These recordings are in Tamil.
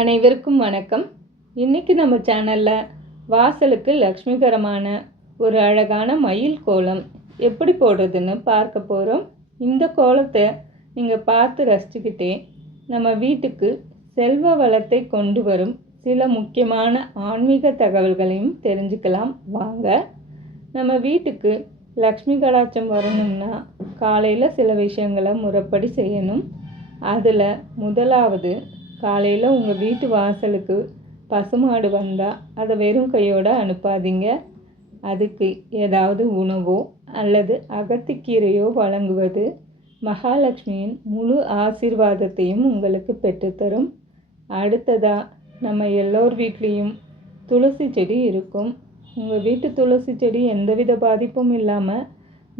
அனைவருக்கும் வணக்கம். இன்றைக்கி நம்ம சேனலில் வாசலுக்கு லக்ஷ்மிகரமான ஒரு அழகான மயில் கோலம் எப்படி போடுறதுன்னு பார்க்க போகிறோம். இந்த கோலத்தை நீங்கள் பார்த்து ரசிச்சுக்கிட்டே நம்ம வீட்டுக்கு செல்வ வளத்தை கொண்டு வரும் சில முக்கியமான ஆன்மீக தகவல்களையும் தெரிஞ்சுக்கலாம். வாங்க. நம்ம வீட்டுக்கு லக்ஷ்மி கடாட்சம் வரணும்னா காலையில் சில விஷயங்களை முறைப்படி செய்யணும். அதில் முதலாவது, காலையில் உங்கள் வீட்டு வாசலுக்கு பசுமாடு வந்தால் அதை வெறும் கையோடு அனுப்பாதீங்க. அதுக்கு ஏதாவது உணவோ அல்லது அகத்திக்கீரையோ வழங்குவது மகாலட்சுமியின் முழு ஆசீர்வாதத்தையும் உங்களுக்கு பெற்றுத்தரும். அடுத்ததாக, நம்ம எல்லோர் வீட்லேயும் துளசி செடி இருக்கும். உங்கள் வீட்டு துளசி செடி எந்தவித பாதிப்பும் இல்லாமல்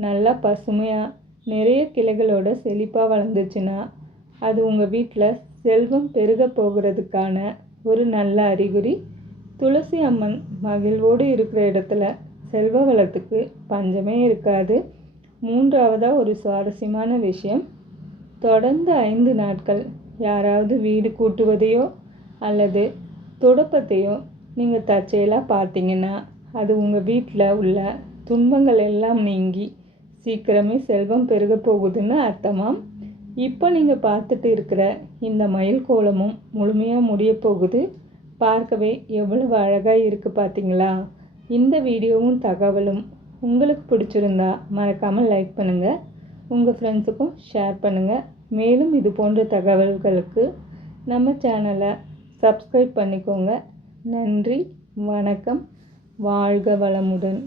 நல்லா பசுமையாக நிறைய கிளைகளோட செழிப்பாக வளர்ந்துச்சுன்னா அது உங்கள் வீட்டில் செல்வம் பெருக போகிறதுக்கான ஒரு நல்ல அறிகுறி. துளசி அம்மன் மகிழ்வோடு இருக்கிற இடத்துல செல்வ வளத்துக்கு பஞ்சமே இருக்காது. மூன்றாவதாக ஒரு சுவாரஸ்யமான விஷயம், தொடர்ந்து 5 நாட்கள் யாராவது வீடு கூட்டுவதையோ அல்லது துடப்பத்தையோ நீங்கள் தற்செயலாக பார்த்தீங்கன்னா அது உங்கள் வீட்டில் உள்ள துன்பங்கள் எல்லாம் நீங்கி சீக்கிரமே செல்வம் பெருக போகுதுன்னு அர்த்தமாம். இப்போ நீங்கள் பார்த்துட்டு இருக்கிற இந்த மயில் கோலமும் முழுமையாக முடிய போகுது. பார்க்கவே எவ்வளவு அழகாக இருக்குது பார்த்தீங்களா? இந்த வீடியோவும் தகவலும் உங்களுக்கு பிடிச்சிருந்தா மறக்காமல் லைக் பண்ணுங்கள், உங்கள் ஃப்ரெண்ட்ஸுக்கும் ஷேர் பண்ணுங்கள். மேலும் இது போன்ற தகவல்களுக்கு நம்ம சேனலை சப்ஸ்கிரைப் பண்ணிக்கோங்க. நன்றி, வணக்கம், வாழ்க வளமுடன்.